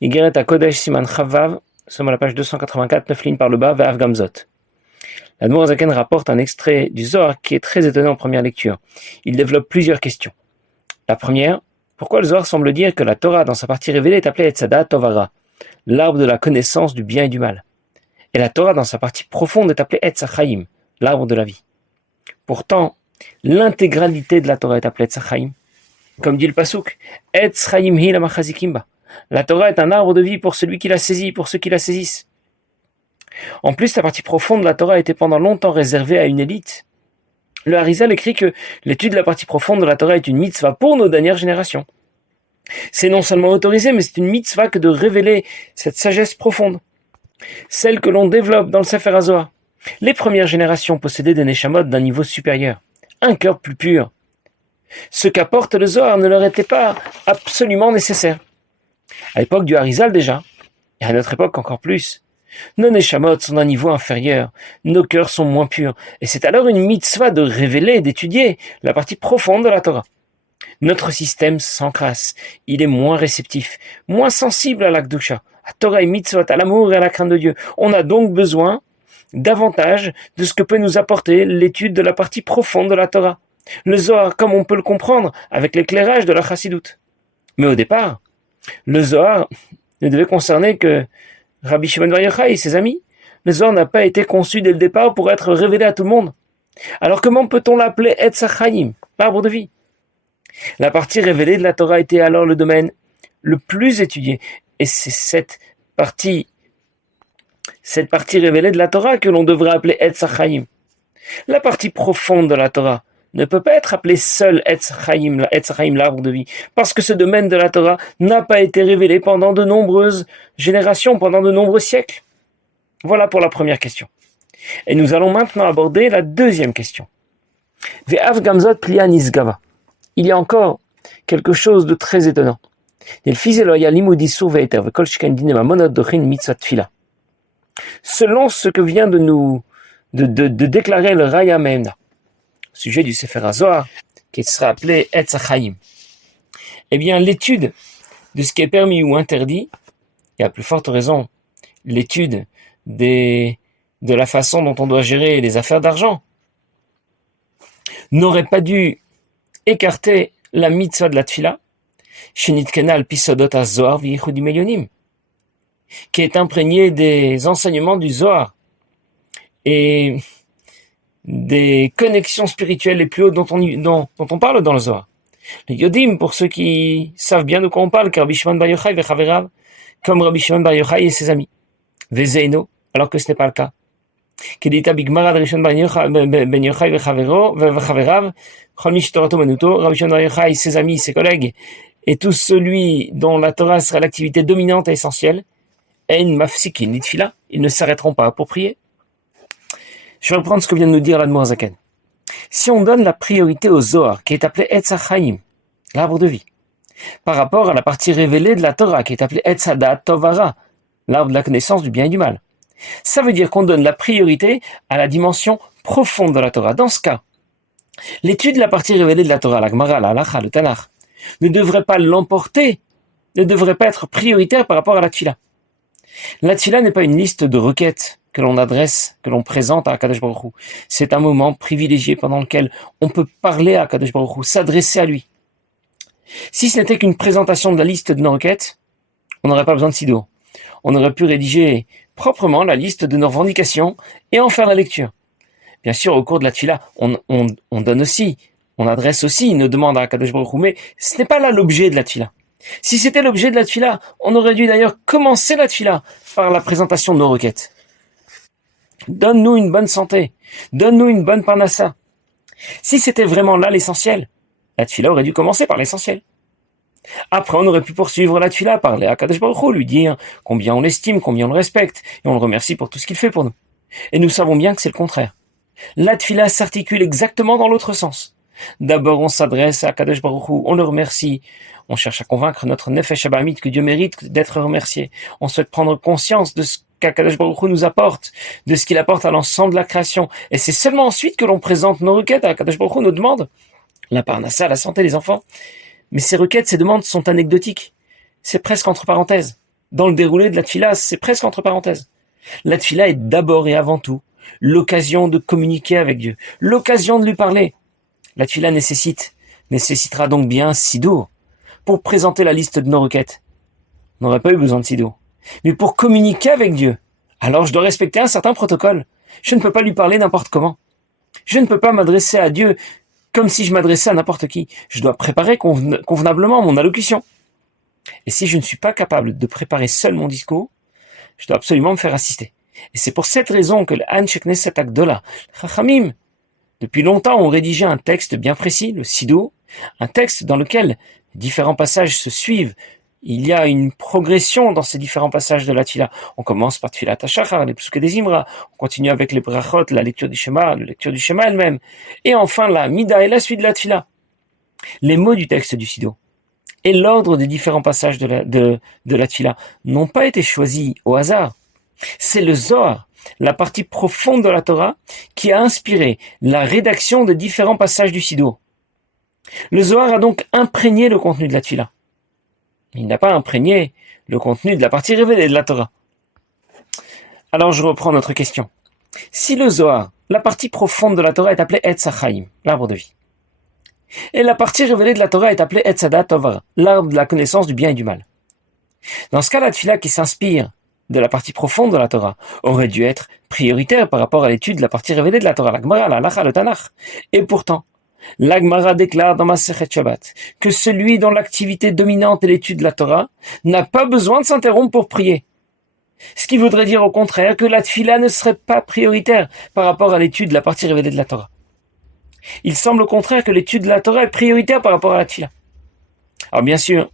Igeret HaKodesh Siman Chavav, nous sommes à la page 284, 9 lignes par le bas, Ve'av Gamzot. L'Admour Zaken rapporte un extrait du Zohar qui est très étonnant en première lecture. Il développe plusieurs questions. La première, pourquoi le Zohar semble dire que la Torah, dans sa partie révélée, est appelée Etzadat Tovara, l'arbre de la connaissance du bien et du mal. Et la Torah, dans sa partie profonde, est appelée Etz HaChaim, l'arbre de la vie. Pourtant, l'intégralité de la Torah est appelée Etz HaChaim. Comme dit le Pasuk, Etz Chaim hi la machazikimba. La Torah est un arbre de vie pour celui qui la saisit, pour ceux qui la saisissent. En plus, la partie profonde de la Torah a été pendant longtemps réservée à une élite. Le Harizal écrit que l'étude de la partie profonde de la Torah est une mitzvah pour nos dernières générations. C'est non seulement autorisé, mais c'est une mitzvah que de révéler cette sagesse profonde. Celle que l'on développe dans le Sefer HaZohar. Les premières générations possédaient des neshamot d'un niveau supérieur, un cœur plus pur. Ce qu'apporte le Zohar ne leur était pas absolument nécessaire. À l'époque du Harizal déjà, et à notre époque encore plus, nos neshamot sont d'un niveau inférieur, nos cœurs sont moins purs, et c'est alors une mitzvah de révéler, d'étudier la partie profonde de la Torah. Notre système s'encrasse, il est moins réceptif, moins sensible à la Kedusha, à Torah et mitzvot, à l'amour et à la crainte de Dieu. On a donc besoin davantage de ce que peut nous apporter l'étude de la partie profonde de la Torah. Le Zohar, comme on peut le comprendre, avec l'éclairage de la Chassidoute. Mais au départ, le Zohar ne devait concerner que Rabbi Shimon Bar Yochai et ses amis. Le Zohar n'a pas été conçu dès le départ pour être révélé à tout le monde. Alors comment peut-on l'appeler Etz HaChaim, l'arbre de vie? La partie révélée de la Torah était alors le domaine le plus étudié. Et c'est cette partie révélée de la Torah que l'on devrait appeler Etz HaChaim. La partie profonde de la Torah ne peut pas être appelée seule Etz HaChaim, l'arbre de vie, parce que ce domaine de la Torah n'a pas été révélé pendant de nombreuses générations, pendant de nombreux siècles. Voilà pour la première question. Et nous allons maintenant aborder la deuxième question. Ve'av Gamzot Plia Nisgava. Il y a encore quelque chose de très étonnant. Selon ce que vient de déclarer le Raya Meimna, sujet du Sefer HaZohar, qui sera appelé Etz HaChaim, eh bien, l'étude de ce qui est permis ou interdit, et à plus forte raison, l'étude de la façon dont on doit gérer les affaires d'argent, n'aurait pas dû écarter la mitzvah de la tfila, Shenitkena al pisodot ha-Zohar v'yichudim elyonim, qui est imprégnée des enseignements du Zohar et des connexions spirituelles les plus hautes dont on parle dans le Zohar. Les Yodim, pour ceux qui savent bien de quoi on parle, car Rabbi Shimon Bar Yochai v'chaverav, comme Rabbi Shimon Bar Yochai et ses amis. Vezeino, alors que ce n'est pas le cas. Kedita bigmara de Rabbi Shimon Bar Yochai v'chaverav, chol mi shetorato manuto, Rabbi Shimon Bar Yochai, ses amis, ses collègues, et tout celui dont la Torah sera l'activité dominante et essentielle, ein mafsikin nitfila, ils ne s'arrêteront pas pour prier. Je vais reprendre ce que vient de nous dire l'Admour Zaken. Si on donne la priorité au Zohar, qui est appelé Etz HaChaim, l'arbre de vie, par rapport à la partie révélée de la Torah, qui est appelée Etz Hadat Tovara, l'arbre de la connaissance du bien et du mal, ça veut dire qu'on donne la priorité à la dimension profonde de la Torah. Dans ce cas, l'étude de la partie révélée de la Torah, la Gemara, la Halacha, le Tanakh, ne devrait pas l'emporter, ne devrait pas être prioritaire par rapport à la Tfila. La Tfila n'est pas une liste de requêtes que l'on adresse, que l'on présente à Akadosh Baruch Hu. C'est un moment privilégié pendant lequel on peut parler à Akadosh Baruch Hu, s'adresser à lui. Si ce n'était qu'une présentation de la liste de nos requêtes, on n'aurait pas besoin de Sidour. On aurait pu rédiger proprement la liste de nos revendications et en faire la lecture. Bien sûr, au cours de la Tfila, on donne aussi, on adresse aussi nos demandes à Akadosh Baruch Hu, mais ce n'est pas là l'objet de la Tfila. Si c'était l'objet de la Tfila, on aurait dû d'ailleurs commencer la Tfila par la présentation de nos requêtes. Donne-nous une bonne santé, donne-nous une bonne parnassa. Si c'était vraiment là l'essentiel, la Tfila aurait dû commencer par l'essentiel. Après, on aurait pu poursuivre la Tfila, parler à Kadosh Baruch Hu, lui dire combien on l'estime, combien on le respecte, et on le remercie pour tout ce qu'il fait pour nous. Et nous savons bien que c'est le contraire. La Tfila s'articule exactement dans l'autre sens. D'abord, on s'adresse à Kadosh Baruch Hu, on le remercie, on cherche à convaincre notre Nefesh Abamit que Dieu mérite d'être remercié. On souhaite prendre conscience de ce qu'Akadosh Baruch Hu nous apporte, de ce qu'il apporte à l'ensemble de la création. Et c'est seulement ensuite que l'on présente nos requêtes à Akadosh Baruch Hu, nos demandes. La parnassa, la santé des enfants. Mais ces requêtes, ces demandes sont anecdotiques. C'est presque entre parenthèses. dans le déroulé de la tfila, c'est presque entre parenthèses. La tfila est d'abord et avant tout l'occasion de communiquer avec Dieu, l'occasion de lui parler. La tfila nécessitera donc bien un sidour pour présenter la liste de nos requêtes. On n'aurait pas eu besoin de sidour. Mais pour communiquer avec Dieu, alors je dois respecter un certain protocole. Je ne peux pas lui parler n'importe comment. Je ne peux pas m'adresser à Dieu comme si je m'adressais à n'importe qui. Je dois préparer convenablement mon allocution. Et si je ne suis pas capable de préparer seul mon discours, je dois absolument me faire assister. Et c'est pour cette raison que le Anshe Knesset Agdola, Chachamim, depuis longtemps ont rédigé un texte bien précis, le Sidour, un texte dans lequel différents passages se suivent. Il y a une progression dans ces différents passages de la Tfila. On commence par Tfilat HaShachar, les Psuke des Imra, on continue avec les Brachot, la lecture du Shema, la lecture du Shema elle-même, et enfin la Mida et la suite de la Tfila. Les mots du texte du Sidour et l'ordre des différents passages de la Tfila n'ont pas été choisis au hasard. C'est le Zohar, la partie profonde de la Torah, qui a inspiré la rédaction des différents passages du Sidour. Le Zohar a donc imprégné le contenu de la Tfila. Il n'a pas imprégné le contenu de la partie révélée de la Torah. Alors je reprends notre question. Si le Zohar, la partie profonde de la Torah, est appelée Etz HaChaim, l'arbre de vie, et la partie révélée de la Torah est appelée Etz HaDat Tov, l'arbre de la connaissance du bien et du mal, dans ce cas, la Tfila qui s'inspire de la partie profonde de la Torah aurait dû être prioritaire par rapport à l'étude de la partie révélée de la Torah, la Gemara, la Halacha, le Tanakh. Et pourtant, la Gemara déclare dans Masechet Shabbat que celui dont l'activité dominante est l'étude de la Torah n'a pas besoin de s'interrompre pour prier. Ce qui voudrait dire au contraire que la Tfila ne serait pas prioritaire par rapport à l'étude de la partie révélée de la Torah. Il semble au contraire que l'étude de la Torah est prioritaire par rapport à la Tfila. Alors bien sûr,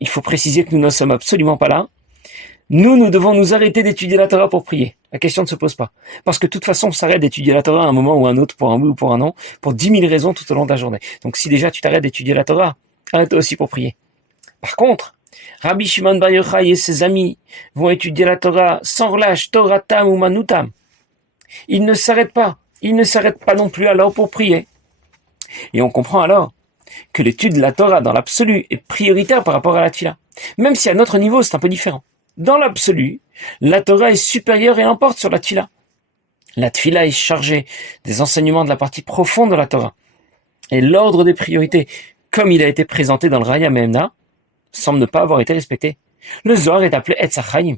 il faut préciser que nous ne sommes absolument pas là. Nous devons nous arrêter d'étudier la Torah pour prier. La question ne se pose pas. Parce que de toute façon, on s'arrête d'étudier la Torah à un moment ou à un autre, pour un oui ou pour un non, pour 10 000 raisons tout au long de la journée. Donc si déjà tu t'arrêtes d'étudier la Torah, arrête aussi pour prier. Par contre, Rabbi Shimon Bar Yochai et ses amis vont étudier la Torah sans relâche, Toratam ou Manutam. Ils ne s'arrêtent pas. Ils ne s'arrêtent pas non plus alors pour prier. Et on comprend alors que l'étude de la Torah dans l'absolu est prioritaire par rapport à la Tfila. Même si à notre niveau c'est un peu différent. Dans l'absolu, la Torah est supérieure et l'emporte sur la Tfila. La Tfila est chargée des enseignements de la partie profonde de la Torah. Et l'ordre des priorités, comme il a été présenté dans le Raya Memna, semble ne pas avoir été respecté. Le Zohar est appelé Etz HaChaim,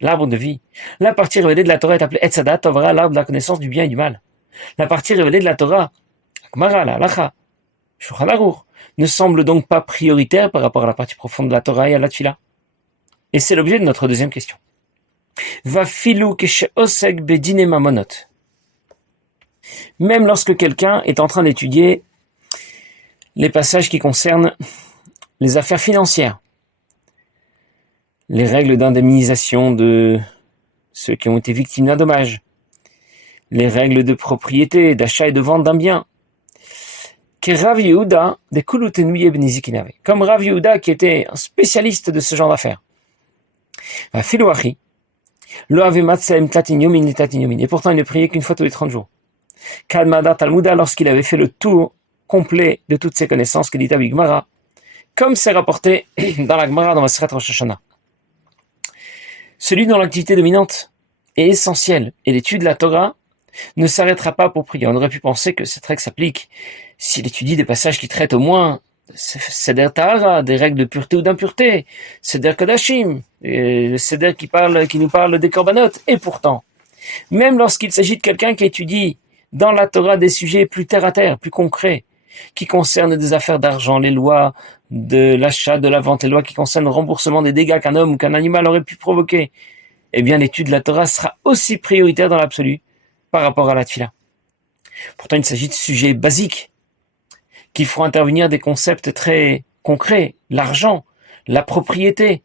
l'arbre de vie. La partie révélée de la Torah est appelée Etz HaDat Torah, l'arbre de la connaissance du bien et du mal. La partie révélée de la Torah, la Gemara, la Halacha, Shulchan Aruch, ne semble donc pas prioritaire par rapport à la partie profonde de la Torah et à la Tfila. Et c'est l'objet de notre deuxième question. Va filou kesheosek bedine mamonot. Même lorsque quelqu'un est en train d'étudier les passages qui concernent les affaires financières, les règles d'indemnisation de ceux qui ont été victimes d'un dommage, les règles de propriété, d'achat et de vente d'un bien, Rav Yehuda de Kulutenouye Benizikinave, comme Rav Yehuda qui était un spécialiste de ce genre d'affaires. Et pourtant il ne priait qu'une fois tous les 30 jours. Kadmada Talmuda, lorsqu'il avait fait le tour complet de toutes ses connaissances, que dit Abi Gemara, comme c'est rapporté dans la Gemara dans Masechet Rosh Hashanah. Celui dont l'activité dominante est essentielle et l'étude de la Torah ne s'arrêtera pas pour prier. On aurait pu penser que cette règle s'applique s'il étudie des passages qui traitent au moins Seder Tahara, des règles de pureté ou d'impureté, Seder Kodashim, le Seder qui nous parle des Korbanot. Et pourtant, même lorsqu'il s'agit de quelqu'un qui étudie dans la Torah des sujets plus terre à terre, plus concrets, qui concernent des affaires d'argent, les lois de l'achat, de la vente, les lois qui concernent le remboursement des dégâts qu'un homme ou qu'un animal aurait pu provoquer, eh bien l'étude de la Torah sera aussi prioritaire dans l'absolu par rapport à la Tfila. Pourtant, il s'agit de sujets basiques qui feront intervenir des concepts très concrets, l'argent, la propriété.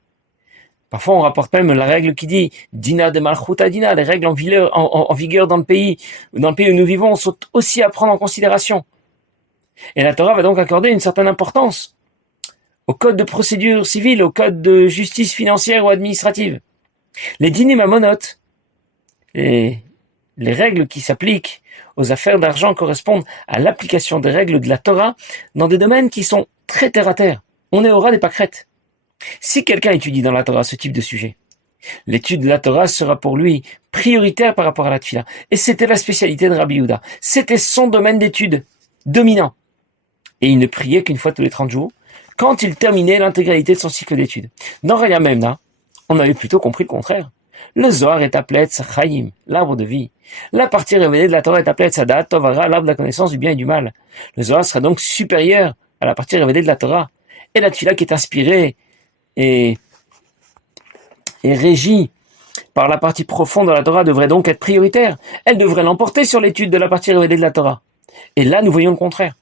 Parfois, on rapporte même la règle qui dit Dina de Malchuta Dina, les règles en vigueur dans le pays où nous vivons sont aussi à prendre en considération. Et la Torah va donc accorder une certaine importance au code de procédure civile, au code de justice financière ou administrative. Les dîners mamonotes, les règles qui s'appliquent aux affaires d'argent correspondent à l'application des règles de la Torah dans des domaines qui sont très terre à terre. On est au ras des pâquerettes. Si quelqu'un étudie dans la Torah ce type de sujet, l'étude de la Torah sera pour lui prioritaire par rapport à la tefila. Et c'était la spécialité de Rabbi Yehuda. C'était son domaine d'étude dominant. Et il ne priait qu'une fois tous les 30 jours, quand il terminait l'intégralité de son cycle d'études. Dans Raya Memna, on avait plutôt compris le contraire. Le Zohar est appelé Chaim, l'arbre de vie. La partie révélée de la Torah est appelée Sadat Tovara, l'arbre de la connaissance du bien et du mal. Le Zohar sera donc supérieur à la partie révélée de la Torah. Et la tefila qui est inspirée et régie par la partie profonde de la Torah devrait donc être prioritaire. Elle devrait l'emporter sur l'étude de la partie révélée de la Torah. Et là, nous voyons le contraire.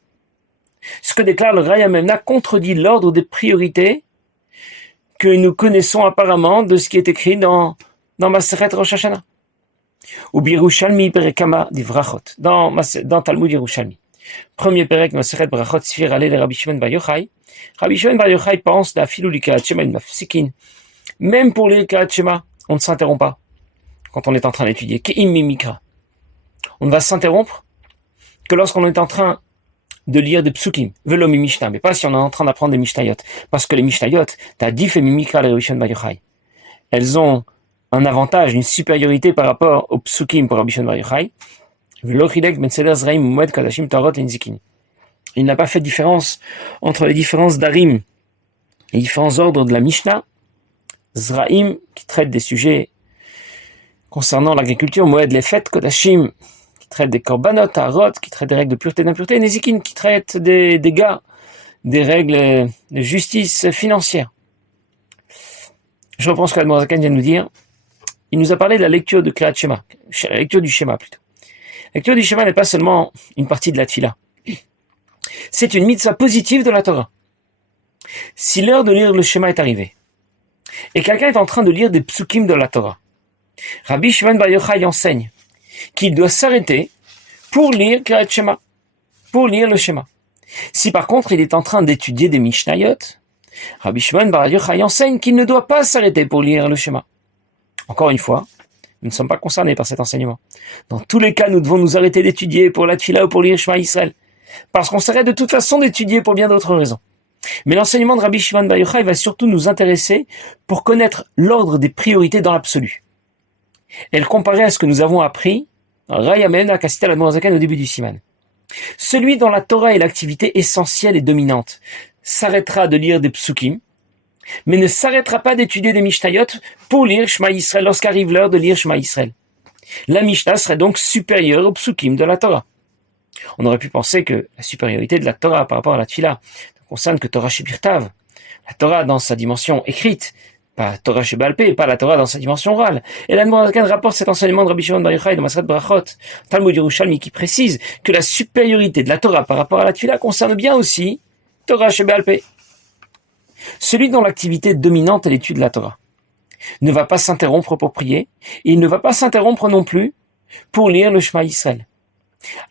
Ce que déclare le Raya Memna contredit l'ordre des priorités que nous connaissons apparemment de ce qui est écrit dans Masechet Rosh Hashanah. Ou Birushalmi Perekama Divrachot, dans Talmud Yerushalmi. Premier Perek Masechet Brachot Sfir Ale le Rabbi Shimon Bar Yochai. Rabbi Shimon Bar Yochai pense la filou l'Ikrat Shema il mafsikin. Même pour l'Ikrat Shema, on ne s'interrompt pas quand on est en train d'étudier. Ke'im mimikra. On ne va s'interrompre que lorsqu'on est en train de lire des psukim, velo mi mishnah, mais pas si on est en train d'apprendre des mishnayot. Parce que les mishnayot, ta'dif et mimikra le Rishon Bar Yochai, elles ont un avantage, une supériorité par rapport aux psukim pour Rabbi Shimon Bar Yochai. Velo chilek ben seder zraim umoed kadashim tarot et nzikin. Il n'a pas fait de différence entre les différences d'arim, les différents ordres de la Mishnah, Zraim, qui traite des sujets concernant l'agriculture, Moed les fêtes, Kodashim, qui traite des korbanot, Harot, qui traite des règles de pureté et d'impureté, et Nezikin, qui traite des dégâts, des règles de justice financière. Je reprends ce que l'Admor Zaken vient de nous dire. Il nous a parlé de la lecture de Kriyat Shema, la lecture du schéma plutôt. La lecture du schéma n'est pas seulement une partie de la tefila. C'est une mitzvah positive de la Torah. Si l'heure de lire le schéma est arrivée, et quelqu'un est en train de lire des psukim de la Torah, Rabbi Shimon Bar Yochai enseigne qu'il doit s'arrêter pour lire Kriyat Shema, pour lire le schéma. Si par contre il est en train d'étudier des Mishnayot, Rabbi Shimon Bar Yochai enseigne qu'il ne doit pas s'arrêter pour lire le schéma. Encore une fois, nous ne sommes pas concernés par cet enseignement. Dans tous les cas, nous devons nous arrêter d'étudier pour la tefila ou pour lire Shema Israël, parce qu'on s'arrête de toute façon d'étudier pour bien d'autres raisons. Mais l'enseignement de Rabbi Shimon Bar Yochai va surtout nous intéresser pour connaître l'ordre des priorités dans l'absolu. Et le comparer à ce que nous avons appris dans Raya Memna qu'a cité l'Admor Zaken au début du Siman. Celui dont la Torah est l'activité essentielle et dominante s'arrêtera de lire des psukim, mais ne s'arrêtera pas d'étudier des Mishnayot pour lire Shema Yisrael lorsqu'arrive l'heure de lire Shema Yisrael. La Mishnah serait donc supérieure aux psukim de la Torah. On aurait pu penser que la supériorité de la Torah par rapport à la Tefila ne concerne que Torah Shebirtav, la Torah dans sa dimension écrite, pas Torah Sheba'al Peh, pas la Torah dans sa dimension orale. Et l'Admor Zaken rapporte cet enseignement de Rabbi Shimon Bar Yochai de Masechet Brachot, Talmud Yerushalmi, qui précise que la supériorité de la Torah par rapport à la Tefila concerne bien aussi Torah Sheba'al Peh. Celui dont l'activité dominante est l'étude de la Torah ne va pas s'interrompre pour prier, et il ne va pas s'interrompre non plus pour lire le Shema Yisrael.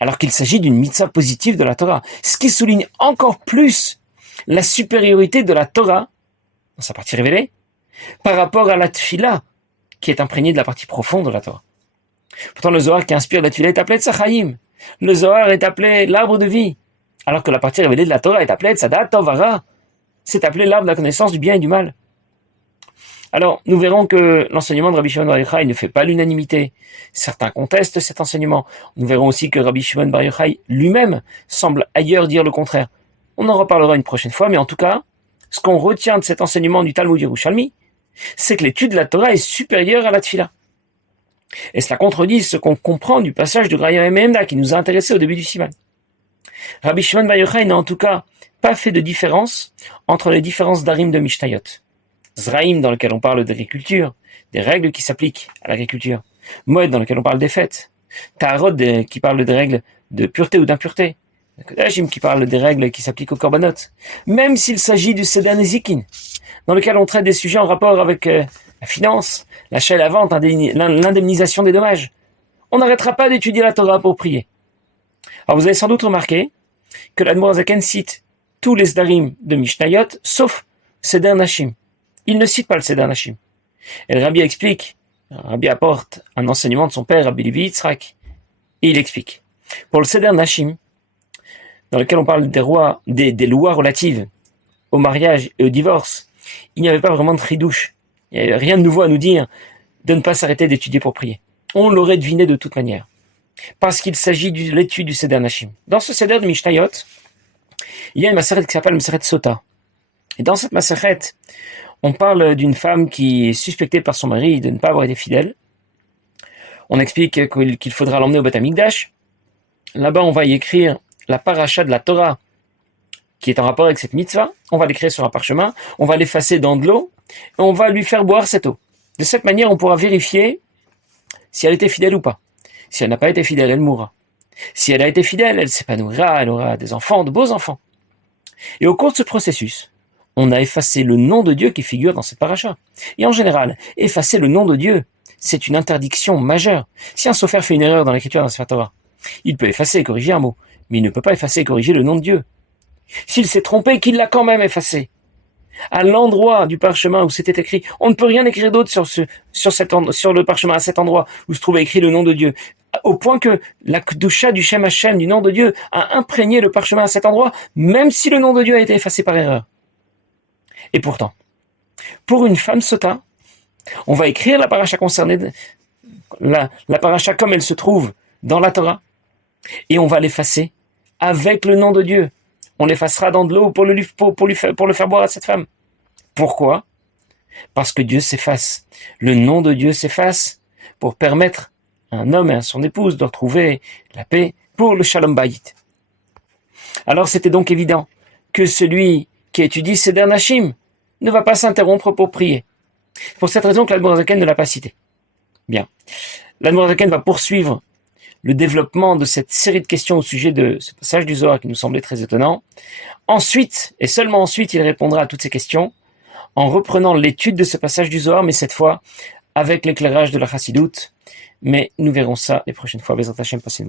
Alors qu'il s'agit d'une mitzvah positive de la Torah, ce qui souligne encore plus la supériorité de la Torah, dans sa partie révélée, par rapport à la tefila, qui est imprégnée de la partie profonde de la Torah. Pourtant, le Zohar qui inspire la tefila est appelé Tzachaim. Le Zohar est appelé l'arbre de vie, alors que la partie révélée de la Torah est appelée Sadat Tovara. C'est appelé l'arbre de la connaissance du bien et du mal. Alors, nous verrons que l'enseignement de Rabbi Shimon Bar Yochai ne fait pas l'unanimité. Certains contestent cet enseignement. Nous verrons aussi que Rabbi Shimon Bar Yochai lui-même semble ailleurs dire le contraire. On en reparlera une prochaine fois, mais en tout cas, ce qu'on retient de cet enseignement du Talmud Yerushalmi, c'est que l'étude de la Torah est supérieure à la tefila. Et cela contredit ce qu'on comprend du passage de Raya Memna qui nous a intéressés au début du Siman. Rabbi Shimon Bar Yochai n'a en tout cas pas fait de différence entre les différences d'arim de Mishnayot. Zraim, dans lequel on parle d'agriculture, des règles qui s'appliquent à l'agriculture. Moed, dans lequel on parle des fêtes. Taharot, qui parle des règles de pureté ou d'impureté. Kodashim, qui parle des règles qui s'appliquent aux korbanot. Même s'il s'agit du Seder Nezikin, dans lequel on traite des sujets en rapport avec la finance, l'achat et la vente, l'indemnisation des dommages. On n'arrêtera pas d'étudier la Torah pour prier. Alors vous avez sans doute remarqué que l'Admor Zaken cite tous les Sdarim de Mishnayot, sauf Seder Nashim. Il ne cite pas le Seder Nashim. Et le Rabbi explique, le Rabbi apporte un enseignement de son père, Rabbi Levi Yitzhak, et il explique. Pour le Seder Nashim, dans lequel on parle des lois relatives au mariage et au divorce, Il n'y avait pas vraiment de chidouche. Il n'y avait rien de nouveau à nous dire de ne pas s'arrêter d'étudier pour prier. On l'aurait deviné de toute manière. Parce qu'il s'agit de l'étude du Seder Nashim. Dans ce Seder de Mishnayot, il y a une maseret qui s'appelle Maseret Sota. Et dans cette maseret, on parle d'une femme qui est suspectée par son mari de ne pas avoir été fidèle. On explique qu'il faudra l'emmener au Beth Amikdash. Là-bas, on va y écrire la paracha de la Torah qui est en rapport avec cette mitzvah. On va l'écrire sur un parchemin, on va l'effacer dans de l'eau, et on va lui faire boire cette eau. De cette manière, on pourra vérifier si elle était fidèle ou pas. Si elle n'a pas été fidèle, elle mourra. Si elle a été fidèle, elle s'épanouira, elle aura des enfants, de beaux enfants. Et au cours de ce processus, on a effacé le nom de Dieu qui figure dans cette paracha. Et en général, effacer le nom de Dieu, c'est une interdiction majeure. Si un sophère fait une erreur dans l'écriture d'un Sefer Torah, il peut effacer et corriger un mot, mais il ne peut pas effacer et corriger le nom de Dieu. S'il s'est trompé, qu'il l'a quand même effacé. À l'endroit du parchemin où c'était écrit, on ne peut rien écrire d'autre sur le parchemin, à cet endroit où se trouvait écrit le nom de Dieu. Au point que la Kedusha du Shem Hashem, du nom de Dieu, a imprégné le parchemin à cet endroit, même si le nom de Dieu a été effacé par erreur. Et pourtant, pour une femme sota, on va écrire la paracha concernée, la paracha comme elle se trouve dans la Torah, et on va l'effacer avec le nom de Dieu. On l'effacera dans de l'eau pour le faire boire à cette femme. Pourquoi? Parce que Dieu s'efface. Le nom de Dieu s'efface pour permettre à un homme et à son épouse de retrouver la paix pour le Shalom Bayit. Alors c'était donc évident que celui qui étudie Seder Nashim ne va pas s'interrompre pour prier. C'est pour cette raison que l'Admor HaZaken ne l'a pas cité. Bien. L'Admor HaZaken va poursuivre le développement de cette série de questions au sujet de ce passage du Zohar qui nous semblait très étonnant. Ensuite, et seulement ensuite, il répondra à toutes ces questions en reprenant l'étude de ce passage du Zohar, mais cette fois avec l'éclairage de la Chassidoute. Mais nous verrons ça les prochaines fois. Bezrat Hashem, passez une